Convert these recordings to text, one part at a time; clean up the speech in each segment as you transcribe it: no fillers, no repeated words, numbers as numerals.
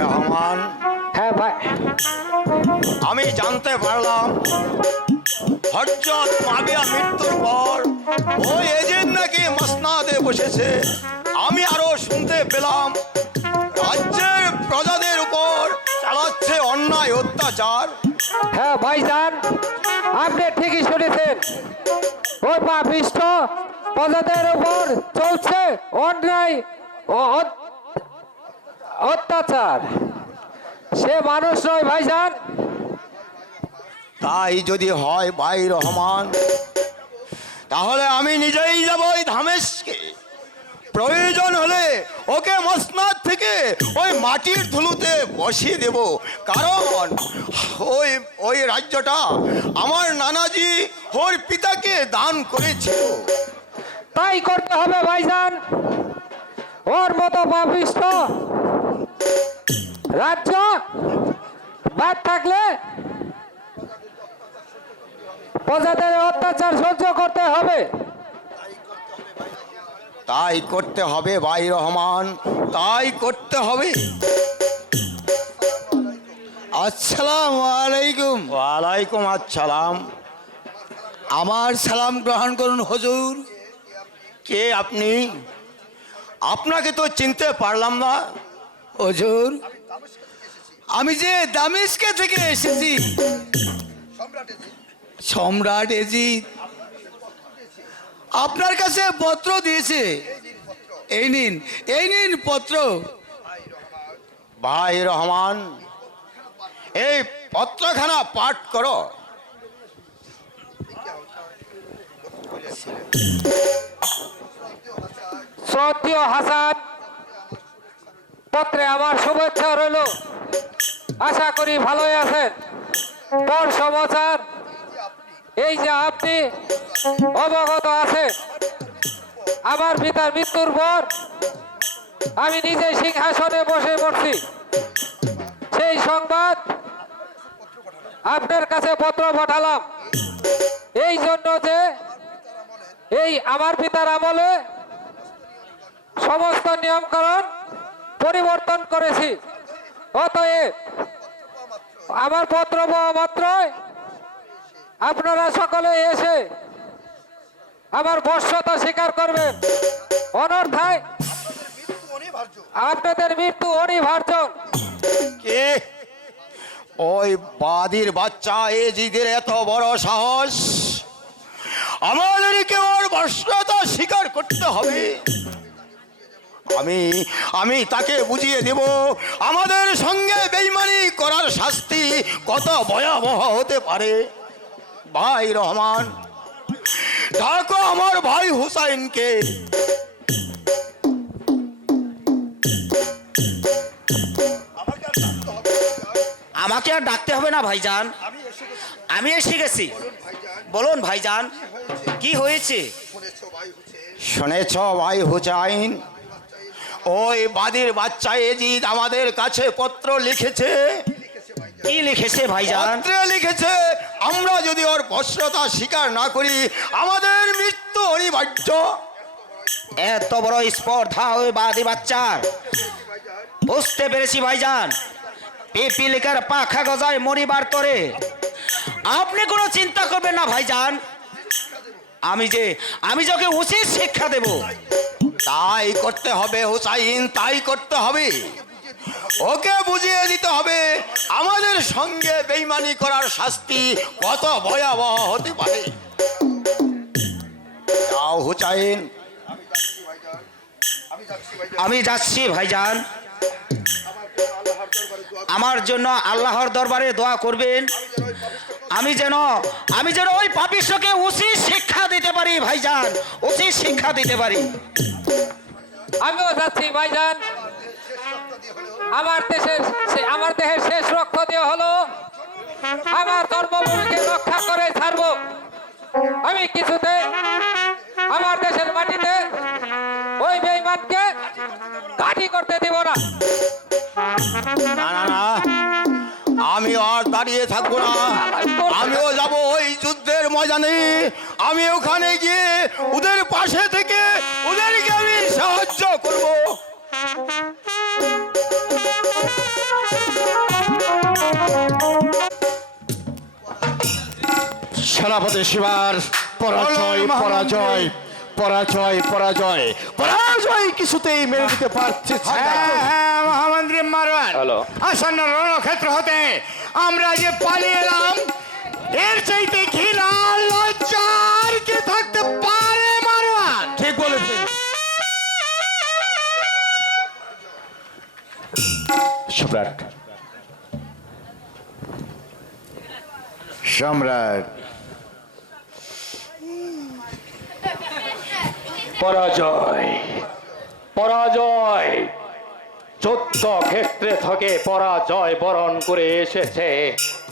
রহমান, হ্যাঁ ভাই, আমি জানতে পারলাম হযরত মাবিয়া মৃত্যুর পর ওই এজেন্ট নাকি মসনাদে বসেছে। আমি আরো শুনতে পেলাম রাজ্যের প্রজাদের উপর চালাচ্ছে অন্যায় অত্যাচার। হ্যাঁ ভাইজান, আপনি ঠিকই শুনেছেন। ওই পাপিষ্ঠ প্রজাদের উপর চলছে অন্যায় ও অত্যাচার। সে মানুষ নয় ভাইজান। তাই যদি হয় ভাই রহমান, তাহলে আমি নিজেই যাব ওই ধামেশকে। প্রয়োজন হলে ওকে মসনাদ থেকে ওই মাটির ধুলোতে বসিয়ে দেব। কারণ ওই ওই রাজ্যটা আমার নানাজি ওর পিতাকে দান করেছিল। তাই করতে হবে ভাইজান। ওর মতো পাপিষ্ঠ রাজ্য বাদ থাকলে প্রজাদের অত্যাচার সহ্য করতে হবে। তাই করতে হবে ভাই রহমান, তাই করতে হবে। আসসালামু আলাইকুম। ওয়ালাইকুম আসসালাম। আমার সালাম গ্রহণ করুন হুজুর। কে আপনি? আপনাকে তো চিনতে পারলাম না। হুজুর, আমি যে দামেস্কে থেকে এসেছি। সম্রাট এজিদ আপনার কাছে পত্র দিয়েছে। এই নিন, এই নিন পত্র। ভাই রহমান, এই পত্রখানা পাঠ করো। শ্রদ্ধেয় হাসান, পত্রে আমার শুভেচ্ছা রইল। আশা করি ভালোই আছেন। পর সমাচার এই যে আপনি অবগত আছেন, আমার পিতার মৃত্যুর পর আমি নিজে সিংহাসনে বসে পড়ছি। সেই সংবাদ আপনার কাছে পত্র পাঠালাম এই জন্য যে এই আমার পিতার আমলে সমস্ত নিয়মকানুন পরিবর্তন করেছি। অতএব আমার পত্র পাওয়া মাত্রই আপনারা সকলে এসে আমার বশ্যতা স্বীকার করবেন। অনর্থায় আপনাদের মৃত্যু অনিবার্য। কে? ওই বাদির বাচ্চা এজিদের এত বড় সাহস! আমাদেরকে ওর বর্ষতা স্বীকার করতে হবে। আমি তাকে বুঝিয়ে দেব আমাদের সঙ্গে বেইমানি করার শাস্তি কত ভয়াবহ হতে পারে। ভাই রহমান, ডাকো আমার ভাই হুসাইনকে। আমাকে আর ডাকতে হবে না ভাইজান, আমি এসে গেছি। বলুন ভাইজান, কি হয়েছে? শুনেছ ভাই হুসাইন, ওই বাদির বাচ্চা এজিদ আমাদের কাছে পত্র লিখেছে। কি লিখেছে ভাইজান? পত্রে লিখেছে আমরা যদি ওর বর্ষতা স্বীকার না করি আমাদের মৃত্যু অনিবার্য। এত বড় স্পর্ধা ওই বাদি বাচ্চার! বুঝতে পেরেছি ভাইজান। পিপিলিকার পাখা গজায় মরিবার তরে। আপনি কোনো চিন্তা করবেন না ভাইজান। আমি যে ওকে উচিত শিক্ষা দেব। তাই করতে হবে হুসাইন, তাই করতে হবে। ওকে বুঝিয়ে দিতে হবে আমাদের সঙ্গে বেইমানি করার শাস্তি কত ভয়াবহ হতে পারে। যাও হুসাইন। আমি যাচ্ছি ভাইজান। আমার জন্য আল্লাহর দরবারে দোয়া করবেন। আমি যেন ওই পাপিষ্ঠকে উচিত শিক্ষা দিতে পারি ভাইজান, উচিত শিক্ষা দিতে পারি। আমিও যাচ্ছি ভাইজান। আমার দেহের শেষ রক্ত দিয়ে হলো আমার ধর্মভূমিকে রক্ষা করে ছাড়বো। আমি কিছুতে আমার দেশের মাটিতে ওই বেঈমানকে ঘাঁটি করতে দিব না। না না না, দাঁড়িয়ে থাকবো না, আমিও যাব ওই যুদ্ধের ময়দানে। আমি ওখানে গিয়ে ওদের পাশে থেকে ওদেরকে আমি সাহায্য করব। সেনাপতি শিবার পরাজয় পরাজয় পরাজয় পরাজয় পরাজয় কিছুতেই মেনে নিতে পারছে না। হ্যাঁ মহামন্ত্রী মারওয়ান, আসন্ন রণক্ষেত্র হতে আমরা যে পালিয়ে এলাম, এর চাইতে ঘৃণা লজ্জা আর কি থাকতে পারে মারওয়ান? ঠিক বলেছেন সম্রাট। সম্রাট, পরাজয় পরাজয় যুদ্ধ ক্ষেত্রে থেকে পরাজয় বরণ করে এসেছে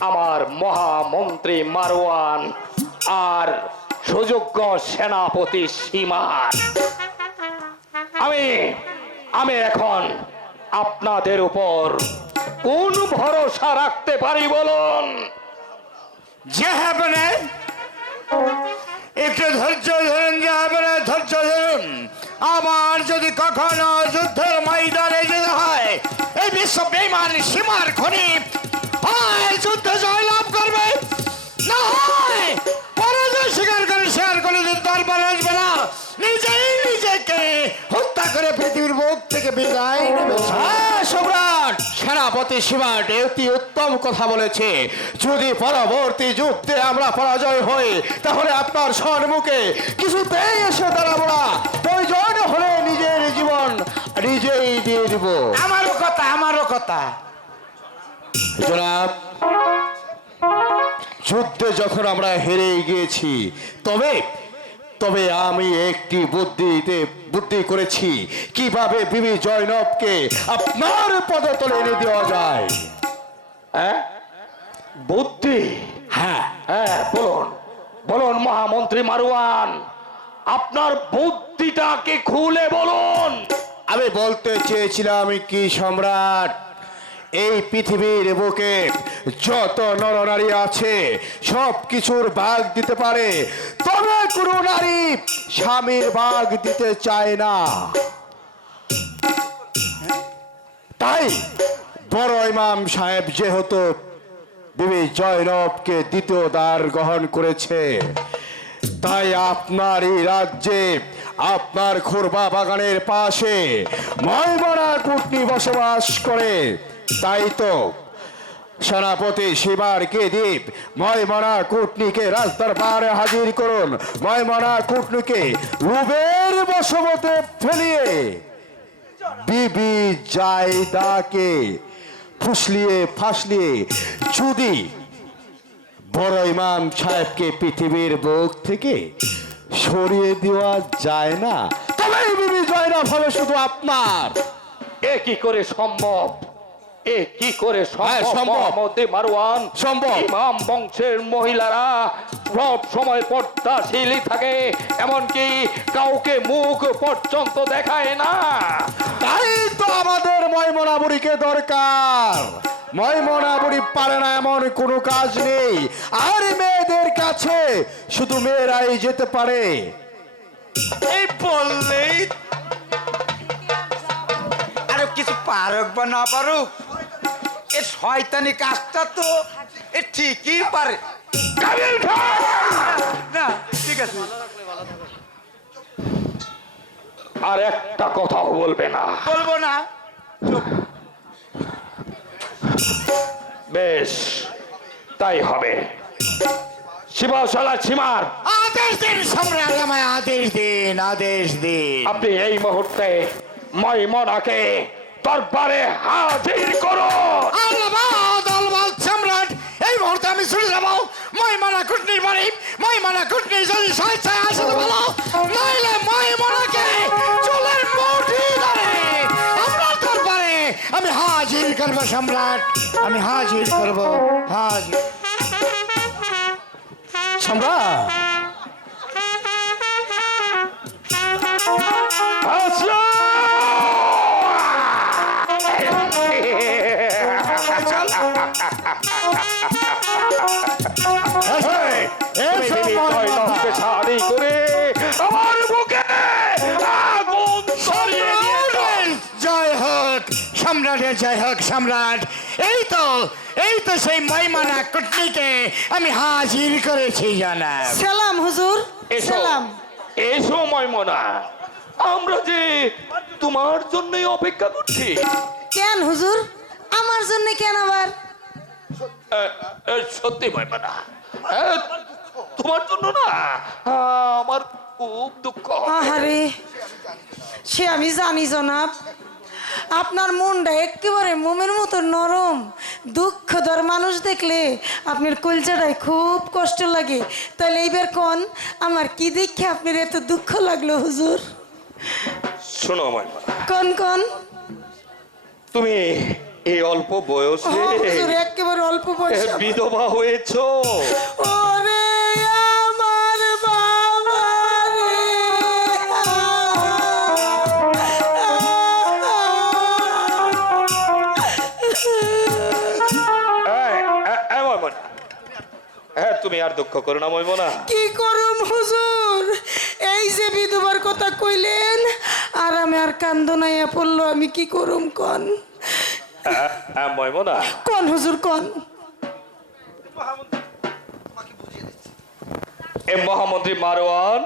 আমার মহামন্ত্রী মারওয়ান আর সুযোগ্য সেনাপতি সীমার। আমি এখন আপনাদের উপর কোন ভরসা রাখতে পারি বলুন? যে হবে না, একটু ধৈর্য ধরুন, যে হবে না ধৈর্য ধরুন। আবার যদি কখনো যুদ্ধের ময়দানে যেতে হয়, এই বিশ্ব বেমান সীমার খনি হয় যুদ্ধে জয়লাভ করবে, না হয় পরাজয় স্বীকার করে শেয়ার করে দরবার আসবে না, নিজেই নিজেকে হত্যা করে পৃথিবীর বুক থেকে বিদায় নেবে। হ্যাঁ সম্রাট, সেনাপতি শিবার অতি উত্তম কথা বলেছে। যদি পরবর্তী যুদ্ধে আমরা পরাজয় হই, তাহলে আপনার সম্মুখে কিছুতেই এসে দাঁড়াবো না। প্রয়োজন হলে নিজের জীবন নিজেই দিয়ে দিব। আমারও কথা জনাব, যুদ্ধে যখন আমরা হেরে গিয়েছি, তবে তবে আমি একটি বুদ্ধি করেছি কিভাবে বিবি জয়নবকে আপনার পদতলে এনে দেওয়া যায়। হ্যাঁ, বুদ্ধি? হ্যাঁ, হ্যাঁ, বলুন বলুন মহামন্ত্রী মারওয়ান, আপনার বুদ্ধিটাকে খুলে বলুন। আমি বলতে চেয়েছিলাম কি সম্রাট, এই পৃথিবীর বুকে যত নরনারী আছে সব কিছুর ভাগ দিতে পারে, তবে কোনো নারী স্বামীর ভাগ দিতে চায় না। তাই বড় ইমাম সাহেব যেহেতু বিবি জয়নবকে দ্বিতীয় দ্বার গ্রহণ করেছে, তাই আপনার এই রাজ্যে আপনার খোরবা বাগানের পাশে ময়মনা কুটনি বসবাস করে। তাই তো সেনাপতি শিবারকে দ্বীপ ময়মনা কুটনিকে রাজদরবারে হাজির করুন। ময়মনা কুটনিকে রুবের বশবতে ফেলিয়ে বিবি জায়দাকে ফাসলিয়ে যদি বড় ইমাম সাহেবকে পৃথিবীর বুক থেকে সরিয়ে দেওয়া যায় না, তবে বিবি জয়নব হবে শুধু আপনার। এ কি করে সম্ভব? এ কি করে হ্যাঁ, সম্ভব সম্ভব। মহামন্ত্রী মারওয়ান? সম্ভব। ইমাম বংশের মহিলারা সব সময় পর্দাশীলই থাকে, এমনকি কাউকে মুখ পর্যন্ত দেখায় না। তাই তো আমাদের ময়মনাবুড়িকে দরকার। ময়মনাবুড়ি পারে না এমন কোনো কাজ নেই, আর মেয়েদের কাছে শুধু মেয়েরাই যেতে পারে। এই বললেই আর কিছু পারুক বা না পারুক, এ শয়তানি কাজটা তো এ ঠিকই পারে। না ঠিক আছে, আর একটা কথাও বলবে না। বলবো না। বেশ, তাই হবে। শিবাশালা সীমার, আদেশ দিন সম্রাট, আমায় আদেশ দিন, আদেশ দিন। আপনি এই মুহূর্তে ময়মনাকে দরবারে হাজির করুন। আলবাদ সম্রাট, এই মুহূর্তে আমি শুনে যাবো ময়মনা কুটনির বাড়ি। ময়মনা কুটনি যদি স্বেচ্ছায় আসে তো ভালো, নইলে ময়মনাকে চুলের মুঠি ধরে আপনার দরবারে আমি হাজির করবো সম্রাট, আমি হাজির করবো, হাজির। সম্রাট, আসো। আমার বুকে আগুন ধরিয়ে দিয়েছ। জয় হোক সম্রাটের, জয় হোক সম্রাট। এই তো সেই ময়মানা কুটনিকে আমি হাজির করেছি জনাব। সালাম হুজুর, এসো সালাম। এসো ময়মনা, আমরা যে তোমার জন্যই অপেক্ষা করছি। কেন হুজুর, আমার জন্য কেন আবার? সত্যি ময়মনা, তোমার জন্য না, আমার খুব দুঃখ। আহারে, সে আমি জানি জনাব, আপনার মনটা একেবারে মোমের মতো নরম। দুঃখ দর মানুষ দেখলে আপনার কলজাটায় খুব কষ্ট লাগে। তাহলে এইবার কোন আমার কি দেখে আপনার এত দুঃখ লাগলো হুজুর? শোনো ময়মনা, কোন কোন? তুমি এই অল্প বয়সে হুজুর একেবারে অল্প বয়সে বিধবা হয়েছো। ওরে আমার বাবা রে, ময়মনা, তুমি আর দুঃখ করো না ময়মনা। কি করুম হুজুর, এই যে বিধবার কথা কইলেন আর আমি আর কান্দনাইয়া পড়লো, আমি কি করুম কোন? ময়মনা, কোন হুজুর কোন? এই মহামন্ত্রী মারওয়ান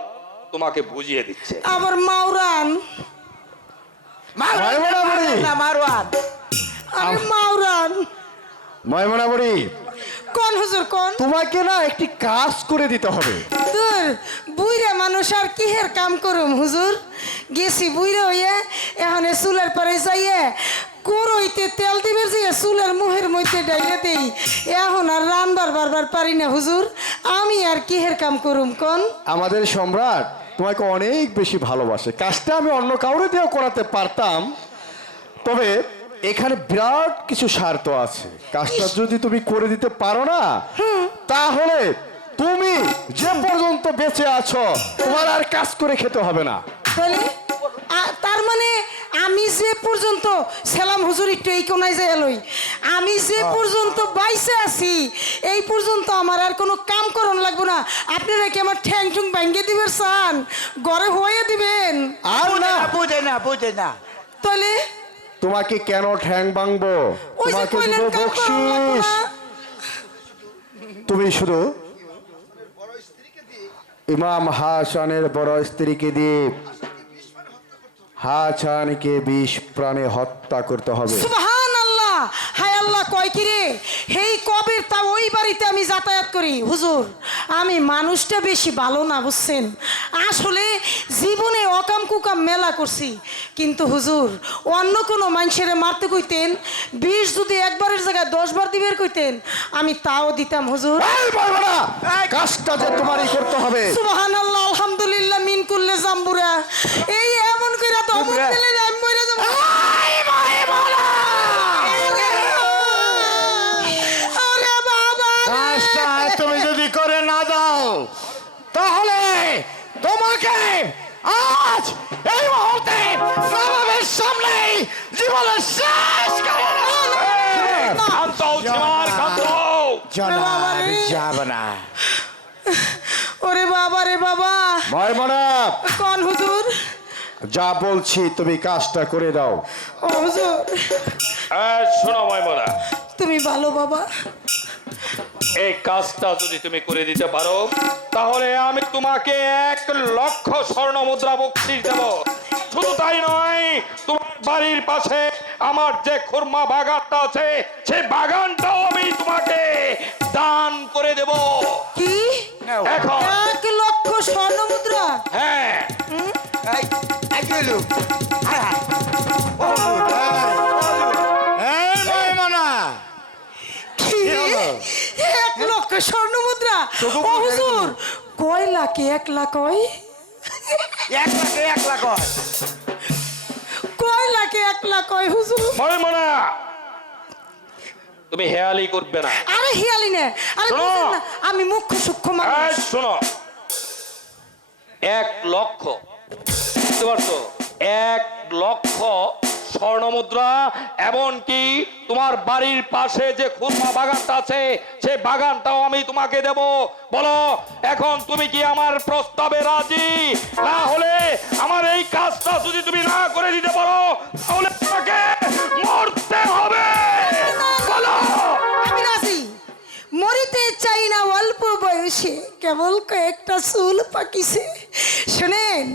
তোমাকে বুঝিয়ে দিচ্ছে। আবার মাওরান? ময়মনা বুড়ি, আরে মাওরান ময়মনা বুড়ি, কোন হুজুর কোন? তোমাকে না একটি কাজ করে দিতে হবে। দূর, বুইরা মানুষ আর কিহের কাম করুম হুজুর? গেছি বুইরা হইয়া, এখন চুলের পরে যাইয়া করইতে তেল দিবে যে চুলের মুহের মধ্যে ডাইলে দেই, এখন আর রান্নার বারবার পারি না হুজুর। আমি আর কিহের কাম করুম কোন? আমাদের সম্রাট তোমাকে অনেক বেশি ভালোবাসে। কাজটা আমি অন্য কাউরে দিয়েও করাতে পারতাম, তবে এখানে বিরাট কিছু স্বার্থ আছে। কাজটা যদি তুমি করে দিতে পারো না, তাহলে তুমি যে পর্যন্ত বেঁচে আছো তোমার আর কাজ করে খেতে হবে না। তাহলে তার মানে আমি যে পর্যন্ত সালাম হুজুর একটু এই কোনায় যাই লই, আমি যে পর্যন্ত বাইসে আছি এই পর্যন্ত আমার আর কোনো কাম করন লাগবে না। আপনারা কি আমার ঠ্যাং ঠুং ভাঙ্গে দিবেন চান? ঘরে হয়ে দিবেন? আর না, বুঝে না। তাহলে তোমাকে কেন ঠ্যাং ভাঙবো? ওই যে তোমাকে কইলেন দিব কাম করন লাগবে বকশিস। না। তুমি শুধু ইমাম হাসানের বড় স্ত্রীকে দিয়ে হাসানকে 20 প্রাণে হত্যা করতে হবে। সুবহানাল্লাহ, হায় আল্লাহ, কয় কি রে, হেই কবে তা ওই বাড়িতে আমি যাতায়াত করি হুজুর। আমি মানুষটা বেশি ভালো না বুঝছেন, আসলে জীবনে অকাম কুকাম মেলা করছি, কিন্তু হুজুর অন্য কোনো মানুষের মারতে কইতেন 20 যদি একবারের জায়গায় 10 বার দিবের কইতেন আমি তাও দিতাম হুজুর। এই বলবো না, কাজটা যে তোমারই করতে হবে। সুবহানাল্লাহ, আলহামদুলিল্লাহ, মিন কুল্লে জাম্বুরা। এই এমন কইরা তো অমন দিলে আমি মরে যাব। ওরে বাবা রে। কাজটা তুমি যদি করে না দাও, তাহলে তোমাকে আজ এই মুহূর্তে নবাবের সামনে জীবনে শেষ করে শান্ত হও, সীমার, শান্ত হও। যাব না। ওরে বাবা রে বাবা, ময়মনা, কোন হুজুর? যা বলছি তুমি কাজটা করে দাও। ও হুজুর, শোনো ময়মনা, তুমি ভালো বাবা। এই কাজটা যদি তুমি করে দিতে পারো, তাহলে আমি তোমাকে 1 লক্ষ স্বর্ণ মুদ্রা বকশিশ দেব। শুধু তাই নয়, তোমার বাড়ির পাশে আমার যে খুরমা বাগানটা আছে, সেই বাগানটাও আমি তোমাকে দান করে দেব। কি? এখন 1 লক্ষ স্বর্ণ মুদ্রা? হ্যাঁ, এই ময়মনা, কি? 1 লক্ষ স্বর্ণ মুদ্রা? ও হুজুর, কয় লাখে 1 লাখ হয়? 1 লাখ হয়। কয় লাখে 1 লাখ হয় হুজুর? ময়মনা, তুমি হেয়ালি করবে না। আরে হিয়ালি না, আরে শোনো। বুঝেন না, আমি মুখ্য সূক্ষ্ম মানুষ। শোনো, 1 লক্ষ, বুঝতে পারছো? 1 লক্ষ স্বর্ণ মুদ্রা, এমনকি তোমার বাড়ির পাশে যে খুরমা বাগানটা আছে সেই বাগানটাও আমি তোমাকে দেব। বলো এখন তুমি কি আমার প্রস্তাবে রাজি? না হলে আমার এই কাজটা যদি তুমি না করে দিতে পারো তাহলে তোমাকে মরতে হবে। বলো। আমি রাজি, মরিতে চাই না অল্প বয়সে, কেবল কয়েকটা চুল পাকিছে। শোনেন,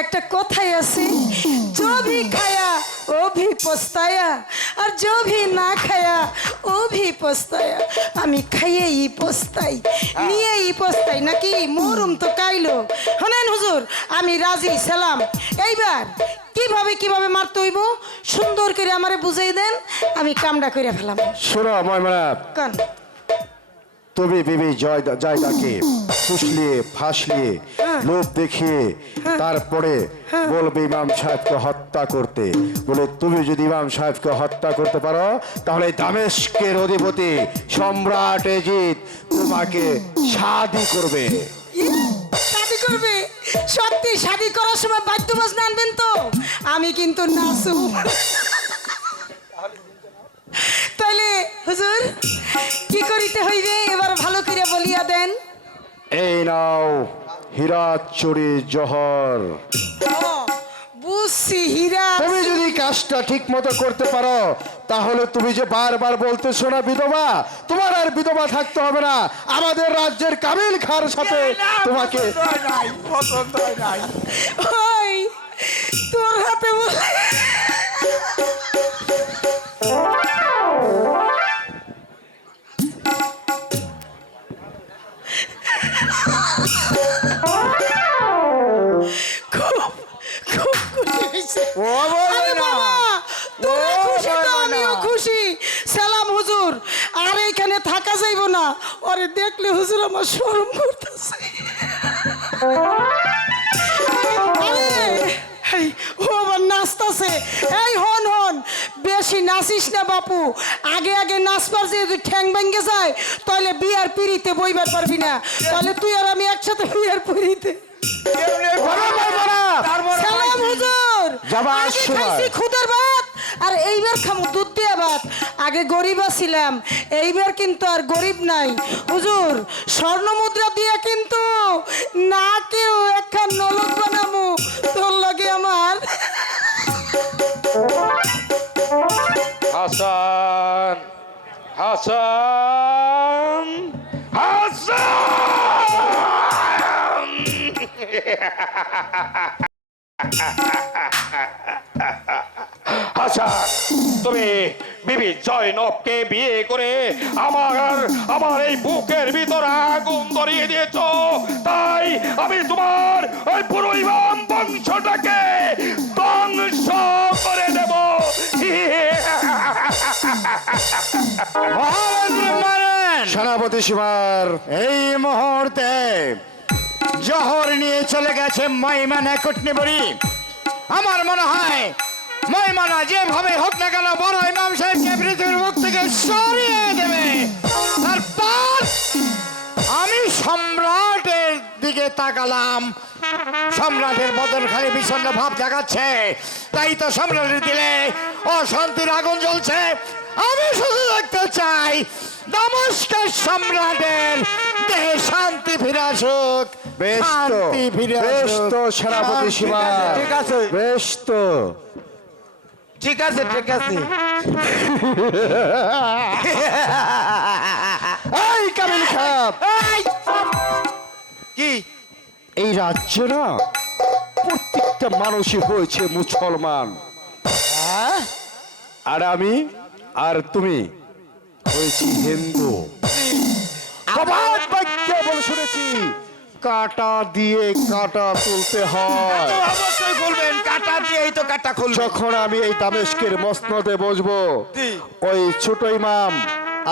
একটা কথাই আছে, जो भी खाया वो भी पछताया और जो भी ना खाया वो भी पछताया। আমি খাইয়েই পস্তাই, নিয়েই পস্তাই, নাকি মরুম তো কাইলো। শোনেন হুজুর, আমি রাজি ছিলাম। এইবার কিভাবে কিভাবে মারতে হইব সুন্দর করে আমারে বুঝাই দেন, আমি কামটা করে ফেলাম। শোনো ময়মনা, কান তুমি বিবি জয়দাকে ফুসলিয়ে ফাঁসলিয়ে লোভ দেখিয়ে তারপরে বলবে ইমাম সাহেবকে হত্যা করতে। বলে তুমি যদি ইমাম সাহেবকে হত্যা করতে পারো তাহলে দামেস্কের অধিপতি সম্রাট এজিদ তোমাকে শাদী করবে। শাদি করবে? সত্যি শাদি করার সময় বাদ্য বাজনা আনবেন তো? আমি কিন্তু নাচু। তাহলে হুজুর কি করিতে হইবে এবার ভালো করে বলিয়া দেন। এই নাও হীরা চুরি জহর। বুঝছি, হীরা। তুমি যদি কাজটা ঠিক মতো করতে পারো তাহলে তুমি যে বারবার বলতেছো না বিধবা, তোমার আর বিধবা থাকতে হবে না। আমাদের রাজ্যের কামিল খার সাথে তোমাকে ওই তোর হাতে বলে খুব খুব খুশি হয়েছে। আরে বাবা, তোরা খুশি তো আমিও খুশি। সালাম হুজুর, আর এখানে থাকা যাইব না, ওরে দেখলে হুজুর আমার শরম করতেছে। ও আবার নাচতেছে। এই হন হন, বেশি নাচিস না বাপু। আগে আগে নাচবার যদি ঠ্যাং ভেঙে যায় তাহলে বিয়ার পিড়িতে বইবার পারবি না। তাহলে তুই আর আমি একসাথে বিয়ার পিড়িতে। সালাম হুজুর, আগে খাইছি খুদের ভাত আর এইবার খামু দুধ দিয়া ভাত। আগে গরিব ছিলাম, এইবার কিন্তু আর গরিব নাই হুজুর। স্বর্ণ মুদ্রা দিয়া কিন্তু না কেউ একখান নলক বানামু তোর লগে আমার। হাসান, হাসান, হাসান! হাসান, তুমি বিবি জয়নবকে বিয়ে করে আমার এই বুকের ভিতর আগুন ধরিয়ে দিয়েছো। তাই আমি তোমার ওই পুরো ইমাম বংশটাকে ধ্বংস করে দেব। সেনাপতি সীমার এই মুহূর্তে জহর নিয়ে চলে গেছে ময়মানা কুটনিবুড়ি। আমার মনে হয় ময়মানা যেভাবে হোক না কেন বড় ইমাম সাহেবকে পৃথিবীর মুখ থেকে সরিয়ে দেবে। তারপর আমি সম্রাটের দিকে তাকালাম, সম্রাটের বদন খালি বিষণ্ণ ভাব দেখাচ্ছে। তাই তো সম্রাটের দিলে অশান্তির আগুন জ্বলছে। আমি শুধু দেখতে চাই দামেস্কের সম্রাটের দেহে শান্তি ফিরে আসুক। বেশ তো, শান্তি ফিরে বেশ আসুক। তো সেনাপতি সীমা, ঠিক আছে, বেশ তো। ঠিক আছে, ঠিক আছে। এই কামিল খাপ, কি এই রাজ্যে না প্রত্যেকটা মানুষই হয়েছে মুসলমান, আর আমি আর তুমি হয়েছি হিন্দু। প্রবাদ বাক্য বলে শুনেছি, কাটা দিয়ে কাটা তুলতে হয়। অবশ্যই বলবেন, কাটা দিয়েই তো কাটা খুলবে। যখন আমি এই দামেস্কের মসনদে বসবো, ওই ছোট ইমাম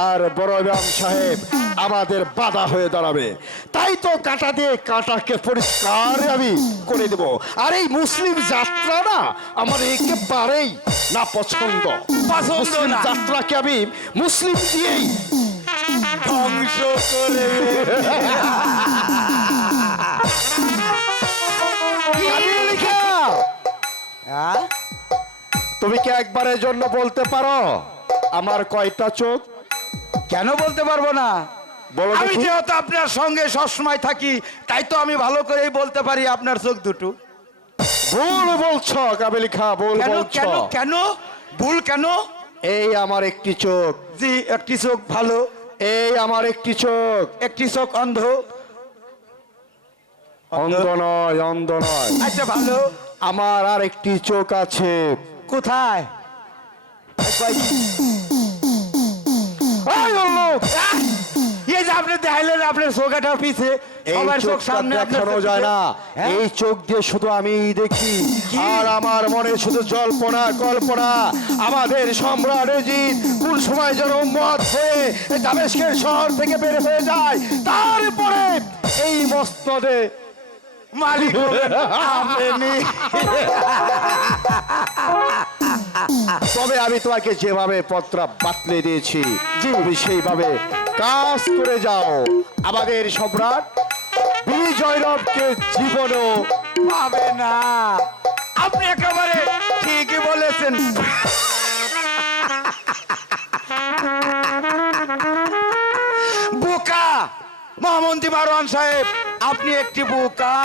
আর বড় ইমাম সাহেব আমাদের বাধা হয়ে দাঁড়াবে। তাই তো কাটা দিয়ে কাটাকে পরিষ্কার আমি করে দেব। আর এই মুসলিম যাত্রা না আমার একেবারেই না পছন্দ। মুসলিম যাত্রাকে আমি মুসলিম দিয়েই ধ্বংস করে তুমি কি একবারের জন্য বলতে পারো আমার কয়টা চোখ? কেন বলতে পারবো না? বলো আমি দেখি। যেহেতু আপনার সঙ্গে সবসময় থাকি, তাই তো আমি ভালো করেই বলতে পারি আপনার চোখ দুটো। ভুল বলছো কাবিল খা, ভুল কেন বলছো। কেন কেন ভুল কেন? এই আমার একটি চোখ, জি, একটি চোখ ভালো, এই আমার একটি চোখ। একটি চোখ অন্ধ। অন্ধ নয়, অন্ধ নয়, আচ্ছা ভালো। আমার আর একটি চোখ আছে। কোথায়? এই লোক, এই যে আপনি দেখাইলেন আপনার চোখাটার পিছে, এই সবার চোখ চোখটা সামনে আপনার দেখানো চোখ যায় পিছে। না। হ্যাঁ? এই চোখ দিয়ে শুধু আমি দেখি, আর আমার মনে শুধু জল্পনা কল্পনা। আমাদের সম্রাট এজিদ কোন সময় যেন মত হয়ে এই দামেস্কের শহর থেকে বের হয়ে যায়, তারপরে এই মসনদে মালিক হলেন আপনি। তবে আমি তোমাকে যেভাবে পত্র বাতলে দিয়েছি, তুমি সেইভাবে কাজ করে যাও। আমাদের সম্রাট বিজয়রবকে জীবনও পাবে না। আপনি একেবারে ঠিকই বলেছেন। বোকা মহামন্ত্রী মারওয়ান সাহেব, আপনি একটি বোকা।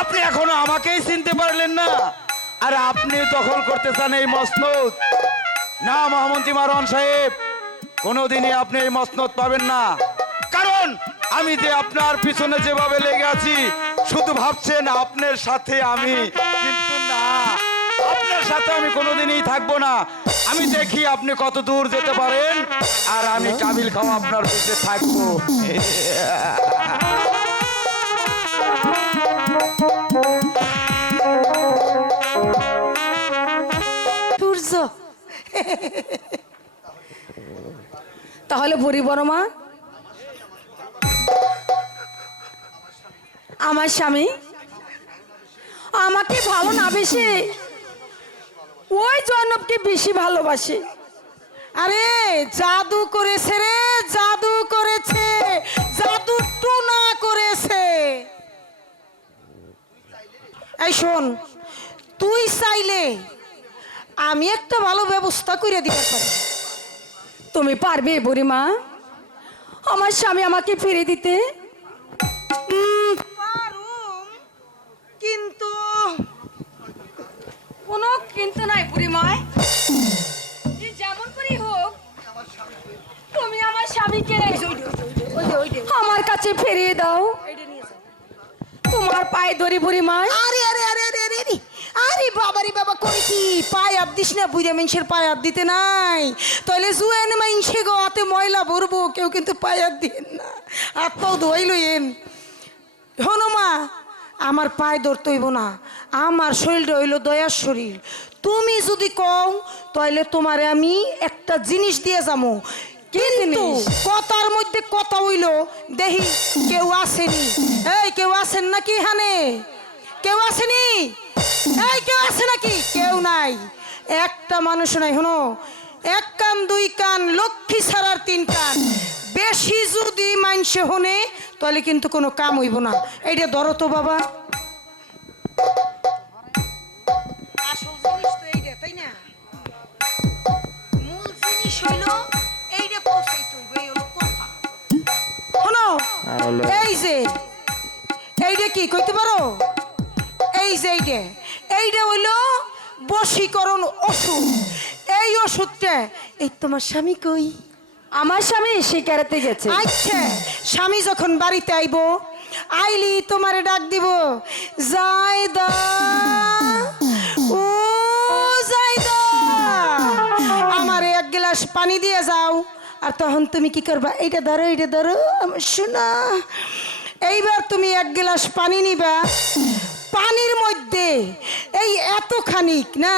আপনি এখনো আমাকেই চিনতে পারলেন না, আর আপনি দখল করতে চান এই মসনদ। না মহামন্ত্রী মারওয়ান সাহেব, কোনোদিনই আপনি এই মসনদ পাবেন না। কারণ আমি যে আপনার পিছনে যেভাবে লেগে আছি, শুধু ভাবছেন আপনার সাথে আমি, কিন্তু না, আপনার সাথে আমি কোনোদিনই থাকবো না। আমি দেখি আপনি কত দূর যেতে পারেন, আর আমি কাবিল খাওয়া আপনার পিছে থাকবো। সূর্য তাহলে বুড়ি বড় মা, আমার স্বামী আমাকে ভালো না বেশি ওই জনবকে বেশি ভালোবাসে। আরে জাদু করেছে রে, জাদু করেছে, জাদু টুনা করেছে। এই শোন, তুই চাইলে আমি একটা ভালো ব্যবস্থা করে দিতে পারি। তুমি পারবে বুড়িমা আমার স্বামী আমাকে ফিরে দিতে? পারুম, কিন্তু কোনো কিন্তু নাই বুড়িমায়। যেমন করেই হোক তুমি আমার স্বামীকে আমার কাছে ফিরিয়ে দাও। তোমার পায়ে ধরি বুড়িমা। আরে আরে আরে আরে আরে আরে আরে বাবারে বাবা, কই কি পায়ে আপ দিস না? বুড়িয়া মানুষের পায়ে আপ দিতে নাই, তাহলে জুয়েন মানুষে গো হাতে ময়লা ভরবো, কেউ কিন্তু পায়ে আপ দিন না, হাত পাও ধোয়াই লইয়েন। হনো মা, আমার পায়ে ধরতে হইব না, আমার শরীরটা হইল দয়ার শরীর। তুমি যদি কও তাহলে তোমারে আমি একটা জিনিস দিয়ে যাবো, কিন্তু কথার মধ্যে কথা হইল দেখি কেউ আসেনি। এই কেউ আসেন নাকি? হানে কেউ আসেনি? এই কেউ আসে নাকি? কেউ নাই, একটা মানুষ নাই। হনো, এক কান দুই কান, লক্ষ্মী ছাড়ার তিন কান, বেশি যদি মানসে হনে তাহলে কিন্তু কোনো কাম হইব না। এইটা ধরো তো বাবা। আসল জিনিস তো এইটা, তাই না? মূল জিনিস হইল এইটা পৌঁছাইতে হইব, এই হলো কথা। শোনো, এই যে এইটা কি কইতে পারো? এই যে এইটা হইল বশীকরণ ওষুধ। এই ওষুধটা, এই তোমার স্বামী কই? আমার স্বামী শিকারেতে গেছে। আচ্ছা, স্বামী যখন বাড়িতে আইব, আইলি তোমারে ডাক দিব, জায়দা ও জায়দা, আমারে এক গ্লাস পানি দিয়ে যাও। আর তখন তুমি কি করবা? এইটা ধরো, এইটা ধরো আমার সোনা। এইবার তুমি এক গ্লাস পানি নিবা, পানির মধ্যে এই এতখানিক না,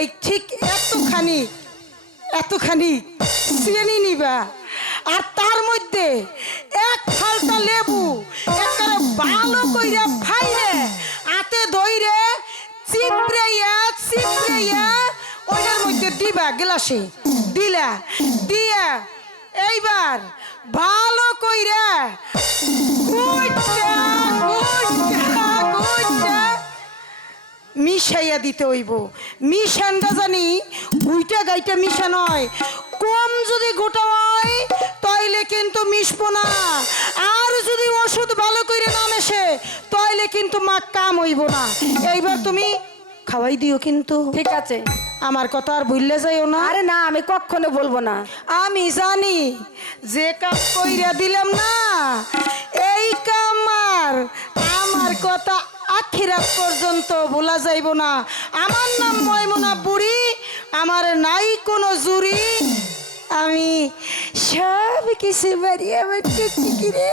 এই ঠিক এতখানি চিনি নিবা, আর তার মধ্যে এক ফালটা লেবু একেবারে ভালো কইরা ফাইলে হাতে ধইরে চিপড়াইয়া ওইটার মধ্যে দিবা, গ্লাসে দিলা, দিয়া এইবার ভালো কইরা মিশাইয়া দিতে হইব। মিশানটা জানি গুইটা গাইটা মিশা নয়, কম যদি গোটা হয় তাইলে কিন্তু মিশবো না। আর যদি ওষুধ ভালো করে না মেশে তাইলে কিন্তু মা কাম হইব না। এইবার তুমি খাওয়াই দিও কিন্তু। ঠিক আছে। আমার কথা আর ভুললে যাইও না। আরে না, আমি কখনো বলবো না। আমি জানি যে কাজ কইরা দিলাম না এই কাম আর আমার কথা আখিরাত পর্যন্ত ভোলা যাইব না। আমার নাম ময়মুনা বুড়ি, আমার নাই কোনো জুরি, আমি সব কিছু বাড়ি আমার টুকটুকি রে।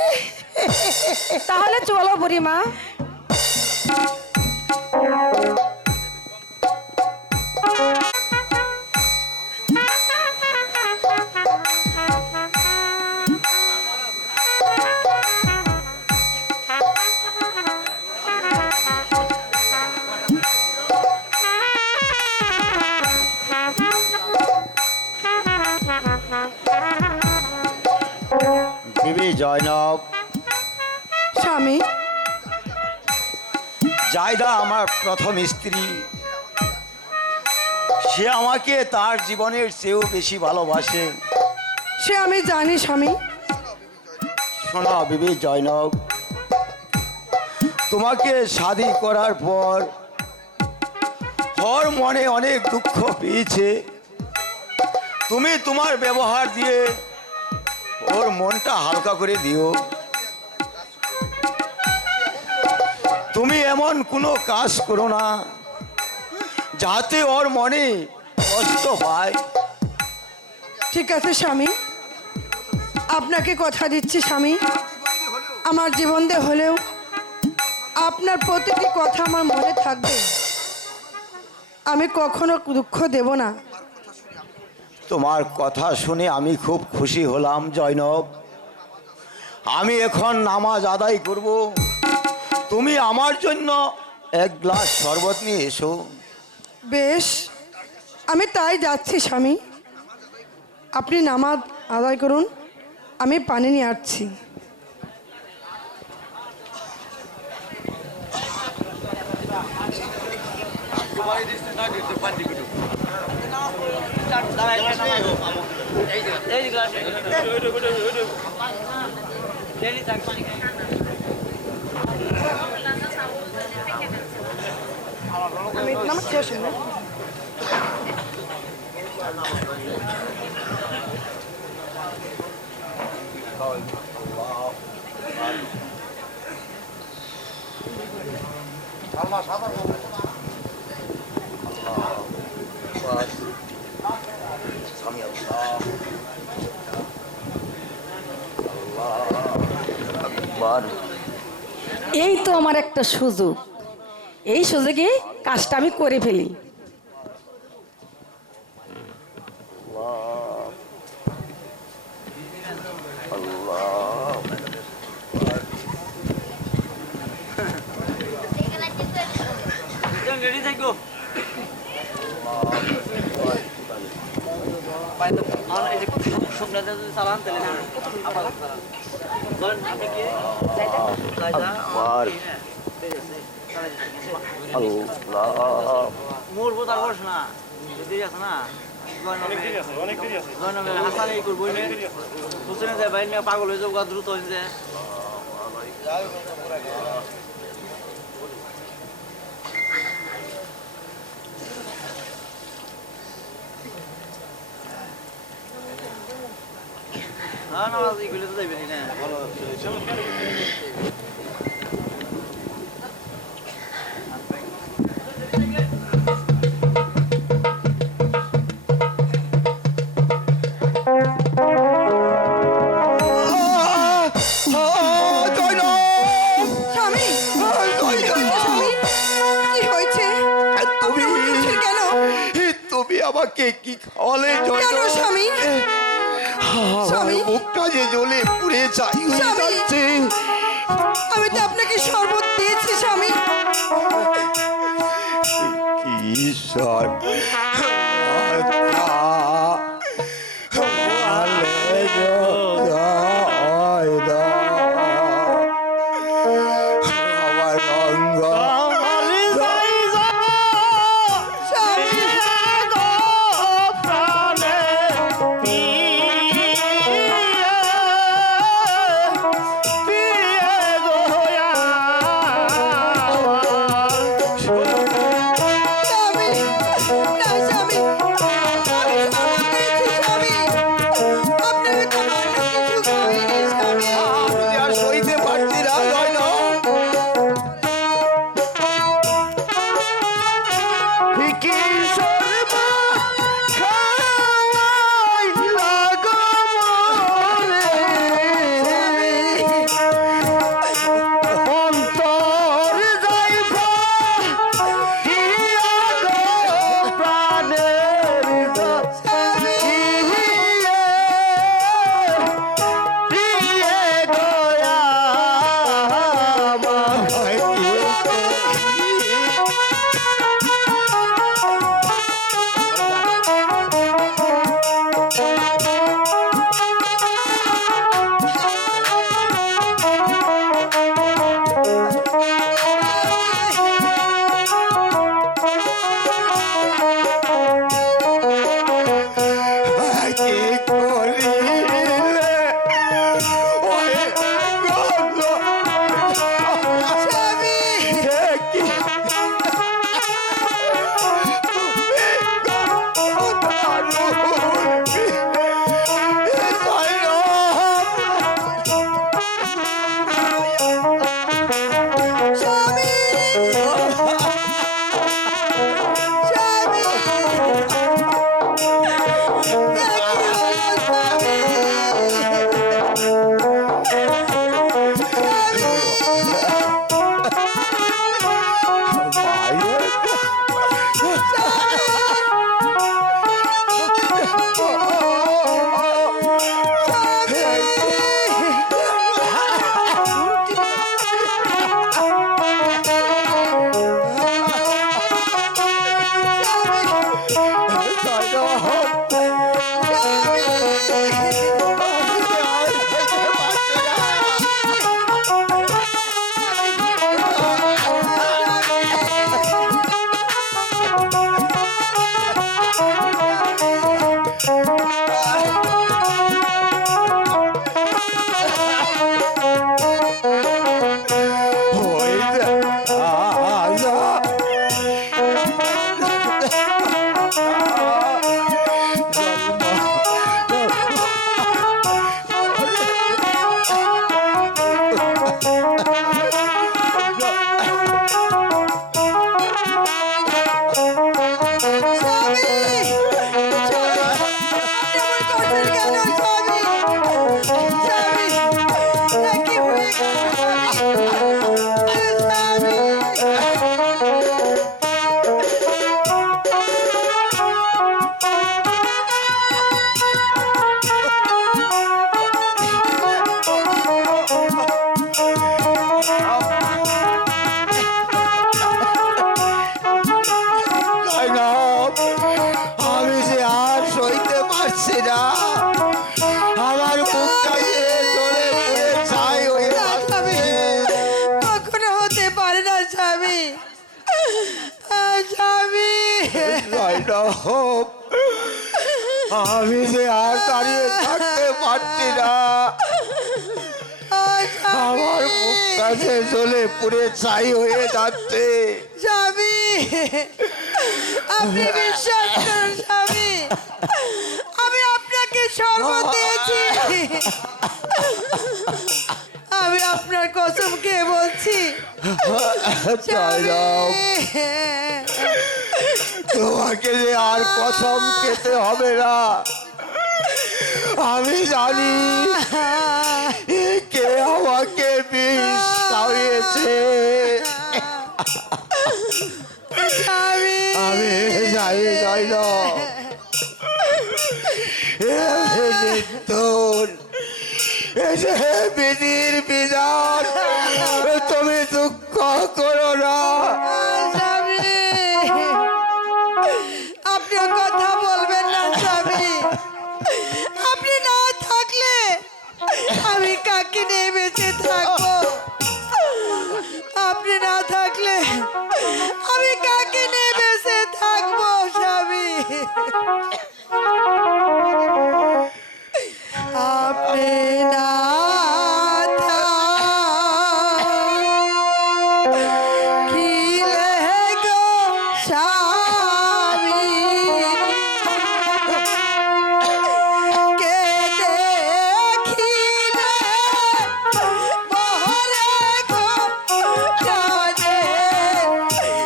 তাহলে চলো বুড়িমা। বিবি জয়নব, স্বামী, জায়দা আমার প্রথম স্ত্রী, সে আমাকে তার জীবনের চেয়েও বেশি ভালোবাসে। সে আমি জানি স্বামী। শোনো বিবি জয়নব, তোমাকে শাদী করার পর ওর মনে অনেক দুঃখ পেয়েছে। তুমি তোমার ব্যবহার দিয়ে ওর মনটা হালকা করে দিও। তুমি এমন কোনো কাজ করো না যাতে ওর মনে কষ্ট পায়। ঠিক আছে স্বামী, আপনাকে কথা দিচ্ছি স্বামী, আমার জীবন দিয়ে হলেও আপনার প্রতিটি কথা আমার মনে থাকবে। আমি কখনো দুঃখ দেব না। তোমার কথা শুনে আমি খুব খুশি হলাম জয়নব। আমি এখন নামাজ আদায় করব, তুমি আমার জন্য এক গ্লাস শরবত নিয়ে এসো। বেশ, আমি তাই যাচ্ছি স্বামী। আপনি নামাজ আদায় করুন, আমি পানি নিয়ে আসছি। এই তো আমার একটা সুযোগ, এই সুযোগে কাজটা আমি করে ফেলি। পাগল হয়ে যাবো, দ্রুত হয়ে যায়। হ্যাঁ, নামাজ এগুলো তো যাইবেন না। স্বামী, কি হয়েছে? কেন তুমি আমাকে কি খাওয়ালে কেন স্বামী? স্বামী, মুখটা যে জ্বলে পুড়ে চাই হয়ে স্বামী, যাচ্ছে। আমি তো আপনাকে শরবত দিয়েছি স্বামী। ঈশ্বর, আমার অঙ্গ কিশোর মা খাওয়াইলা গো মোরে। অন্তর যাইবা দিয়া গো প্রাণের প্রিয়ে গয়া আমি যে আর সইতে পারছি না, আমার বুকটা যে জ্বলে পুড়ে ছাই হয়ে যাচ্ছে। কখনো হতে পারে না স্বামী। স্বামী আমি যে আর দাঁড়িয়ে থাকতে পারছি না, আমার বুকটা যে জ্বলে পুড়ে ছাই হয়ে যাচ্ছে। স্বামী আপনি বিশ্বাস করুন স্বামী, আমি আপনাকে শরবত দিয়েছি। আমি আপনার কসম খেয়ে বলছি তোমাকে যে আর কসম খেতে হবে না। আমি জানি কে আমাকে বিষ খাইয়েছে। আমি জানি না বিধির বিধান, তুমি দুঃখ করো না। আপনি কথা বলবেন না স্বামী, আপনি না থাকলে আমি কাকে নিয়ে বেঁচে থাকবো? আপনি না থাকলে আমি কাকে নিয়ে বেঁচে থাকবো স্বামী? আপনি না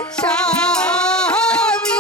স্বামী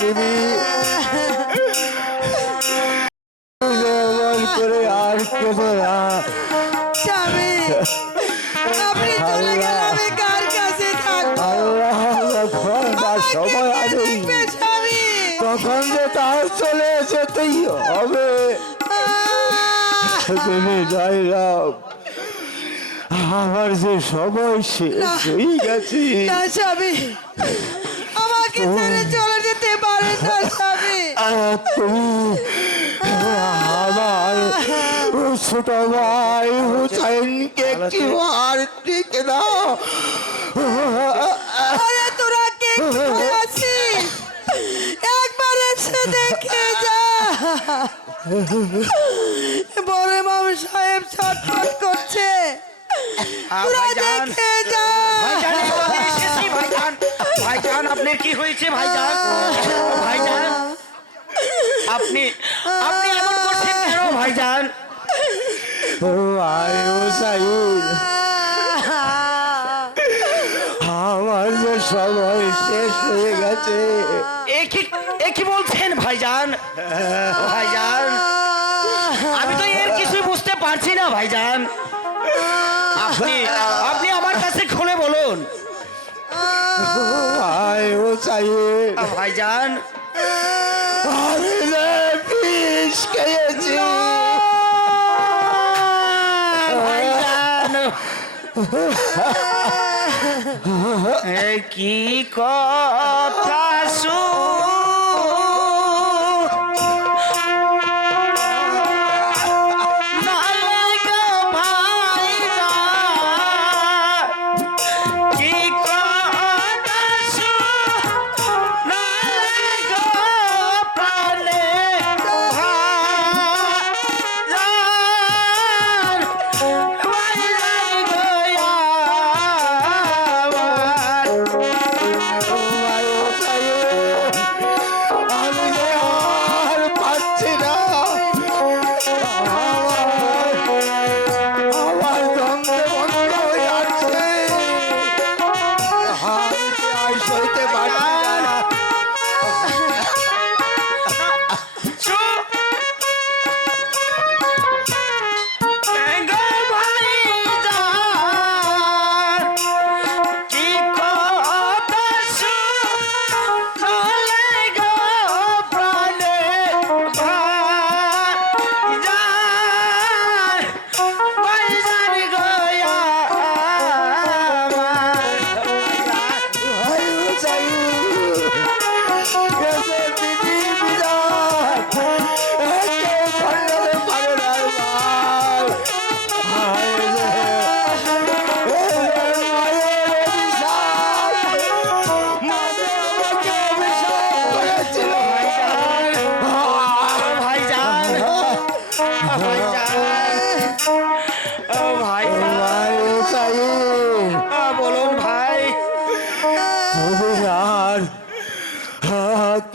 বিবি করে আর কেঁদো না স্বামী আপনি চলে গেলে আমি কার কাছে থাকবো? আল্লাহ যখন তার সময় আসবে দেখবে স্বামী। তখন যে তার চলে যেতেই হবে তুমি যাইলাম আমার যে সময় শেষ হয়ে গেছে না স্বামী, আমাকে ছেড়ে চলে যেতে পারে না স্বামী। তুমি আমার ছোট ভাই হুসাইনকে একটি বার ডেকে দাও। আরে তোরা কে কোথায় আছিস? একবার এসে দেখে যা। বড় ইমাম সাহেব ছটফট করছে, তোরা ভাইজান, দেখে যা। ভাইজান, আমি এসেছি, ভাইজান। ভাইজান, আপনার কি হয়েছে ভাইজান? ভাইজান, আপনি আপনি এমন করছেন কেন ভাইজান? ও ভাই হুসাইন, আমার যে সময় শেষ হয়ে গেছে। এ কি বলছেন ভাইজান? ভাইজান, আমি তো এর কিছুই বুঝতে পারছি না ভাইজান। আপনি আপনি আমার কাছে খুলে বলুন ভাই হুসাইন, ভাইজান। আমি যে বিষ খেয়েছি। ভাইজান, এ কি কথা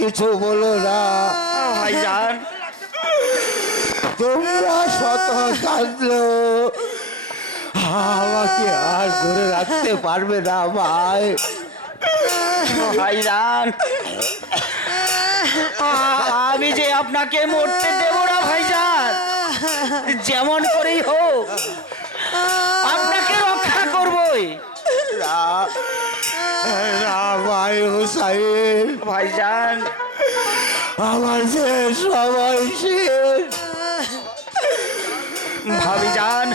কিছু বলো না। ভাইজান তোমরা শত কাঁদলো আমাকে আর ধরে রাখতে পারবে না ভাই। ভাইজান আমি যে আপনাকে মরতে দেব না ভাইজান, যেমন করেই হোক আপনাকে রক্ষা করবই। না ভাই হুসাইন, ভাইজান আমার যে সবাই শেষ। ভাবিজান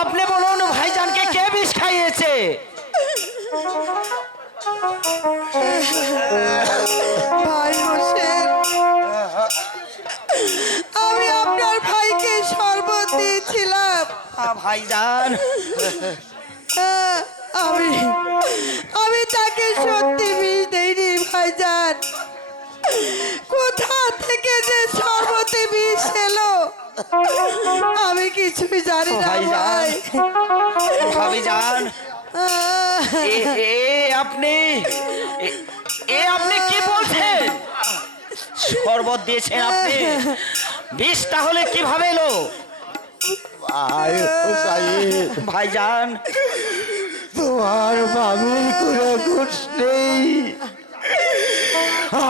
আপনি বলুন ভাইজানকে কে বিষ খাইয়েছে? ভাই হোসেন, আমি আপনার ভাইকে শরবত দিয়েছিলাম। ভাইজান আমি আমি তাকে সত্যি বিষ দেইনি ভাইজান। কোথা থেকে যে শরবতে বিষ এলো আমি কিছুই জানি না ভাই। ভাবিজান আপনি আপনি কি বলছেন? শরবত দিয়েছেন আপনি, বিষ তাহলে কিভাবে এলো? ভাই হুসাইন, ভাইজান তোমার ভাবির কোনো দোষ নেই।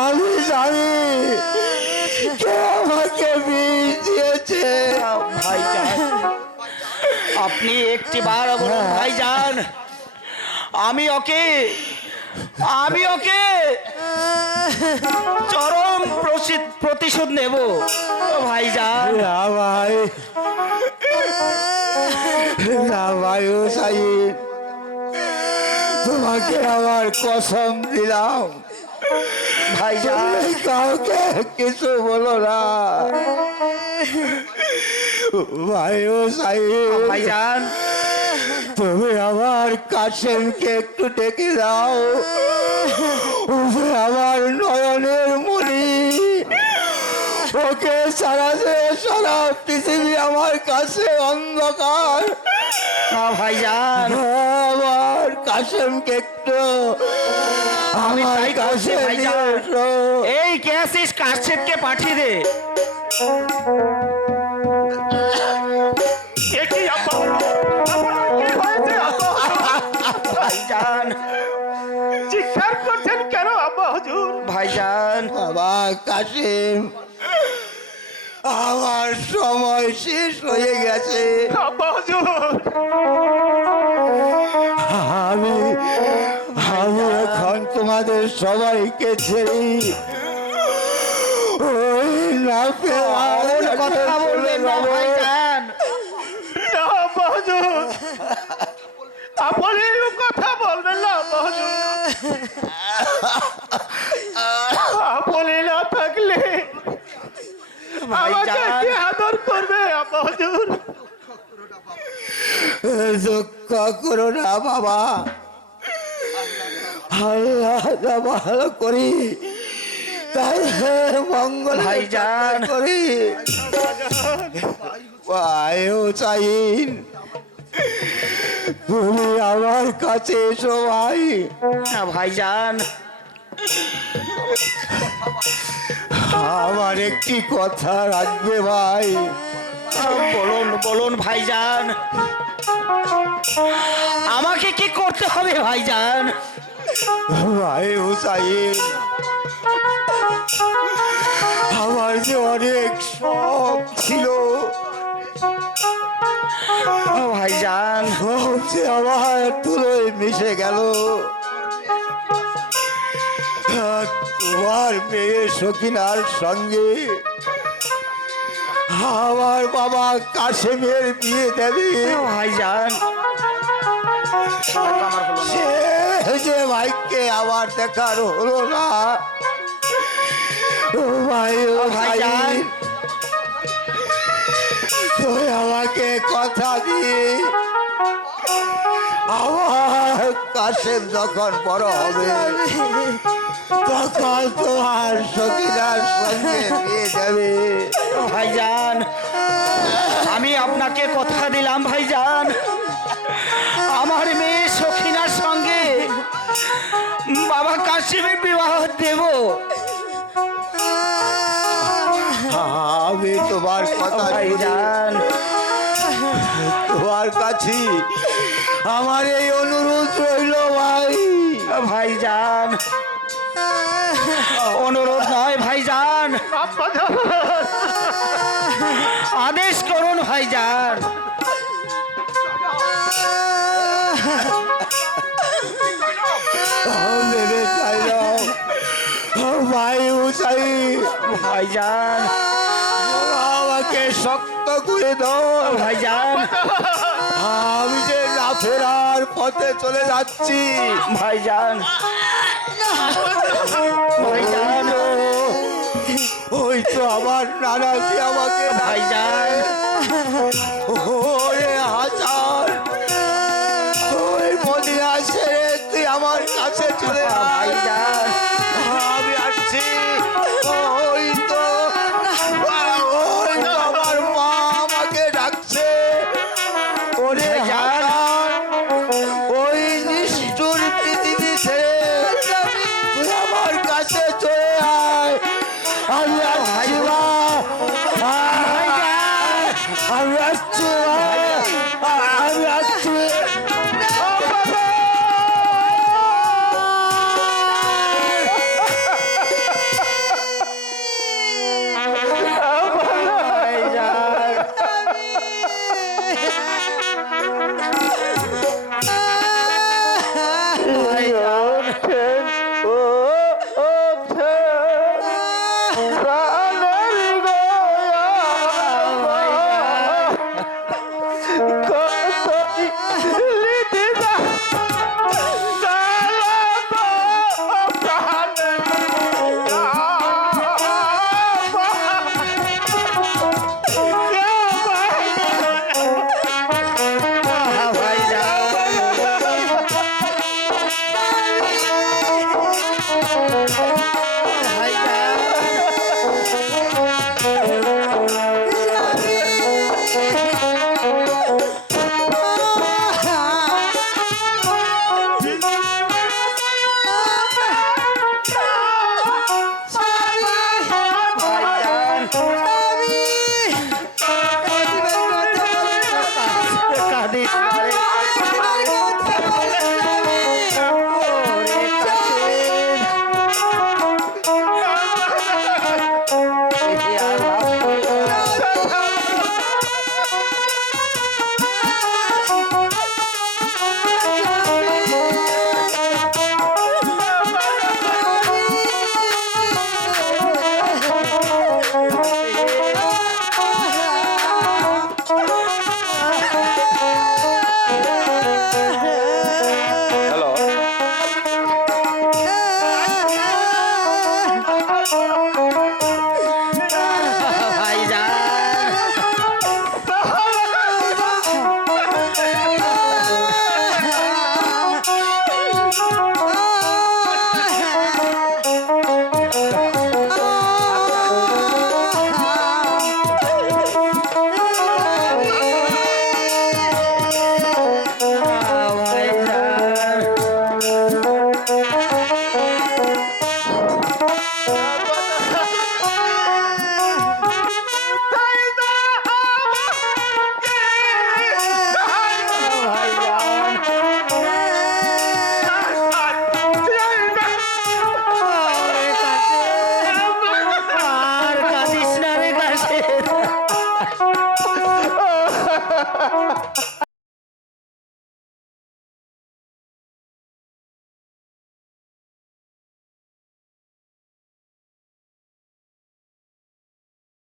আমি জানি কে আমাকে বিষ দিয়েছে। ভাইজান আপনি একটি বার বলুন ভাইজান, আমি ওকে চরম প্রতিশোধ নেব ভাইজান। না ভাই, না ভাই হুসাইন, তোমাকে আমার কসম দিলাম ভাইজান তুমি কাউকে কিছু বলো না। ভাই হুসাইন, ভাইজান তুমি আমার কাশেমকে একটু ডেকে দাও। ওকে আমার নয়নের মণি, ওকে সারা সারা পৃথিবী আমার কাছে অন্ধকার। ভাইজান আমার কাশেমকে একটু আমি আমার তাই করছি কাছে ভাইজান। নিয়ে এসো। এই গ্যাসিস কাশেমকে পাঠিয়ে দে। ভাইজান চিৎকার করছেন কেন আব্বা হুজুর? ভাইজান বাবা কাশিম, আমার সময় শেষ হয়ে গেছে। আব্বা হুজুর আমি আমি এখন তোমাদের সবাইকে ছেড়ে ওই নাফে কথা বলবেন না ভাইজান। না আব্বা হুজুর, আপনি কথা বলবেন না আব্বা হুজুর। আপনি না থাকলে আমাকে ভাইজান কে আদর করবে আব্বা হুজুর? দুঃখ করো না বাবা, আল্লাহ যা ভালো করি তাই মঙ্গল ভাইজান। করি। ভাই হুসাইন, তুমি আমার কাছে এসো ভাই। ভাইজান আমার একটি কথা রাখবে ভাই। বলুন বলুন ভাইজান, আমাকে কি করতে হবে ভাইজান? ভাই হুসাইন, আমার যে অনেক শখ ছিল, ভাইজান সব যে আমার তুলোয় মিশে গেল। তোমার মেয়ে সকিনার সঙ্গে আমার বাবা কাশেমের বিয়ে দেবে। ভাইজান সে যে ভাইকে আমার দেখার হলো না। ও ভাই, ও ভাইজান, তুই আমাকে কথা দিয়ে আমার কাশেম যখন বড় হবে তখন তোমার সকিনার সঙ্গে বিয়ে দেবে। ভাইজান আমি আপনাকে কথা দিলাম ভাইজান, আমার মেয়ে সখিনার সঙ্গে বাবা কাশ কাশিমে বিবাহ দেব। আমি তোমার কথা শুনে ভাইজান তোমার কাছে আমার এই অনুরোধ রইল ভাই। ভাইজান অনুরোধ নয় ভাইজান, আদেশ করুন ভাইজান। ভেবে চাইলাম ভাই উসাই ভাইজান আমাকে শক্ত করে দাও ভাইজান আমি যে না ফেরার পথে চলে যাচ্ছি ভাইজান ভাইজান ওই তো আমার নানাজি আমাকে ভাইজান ওরে হাজার ওই মদিনা ছেড়ে তুই আমার কাছে চলে আয়। ভাইজান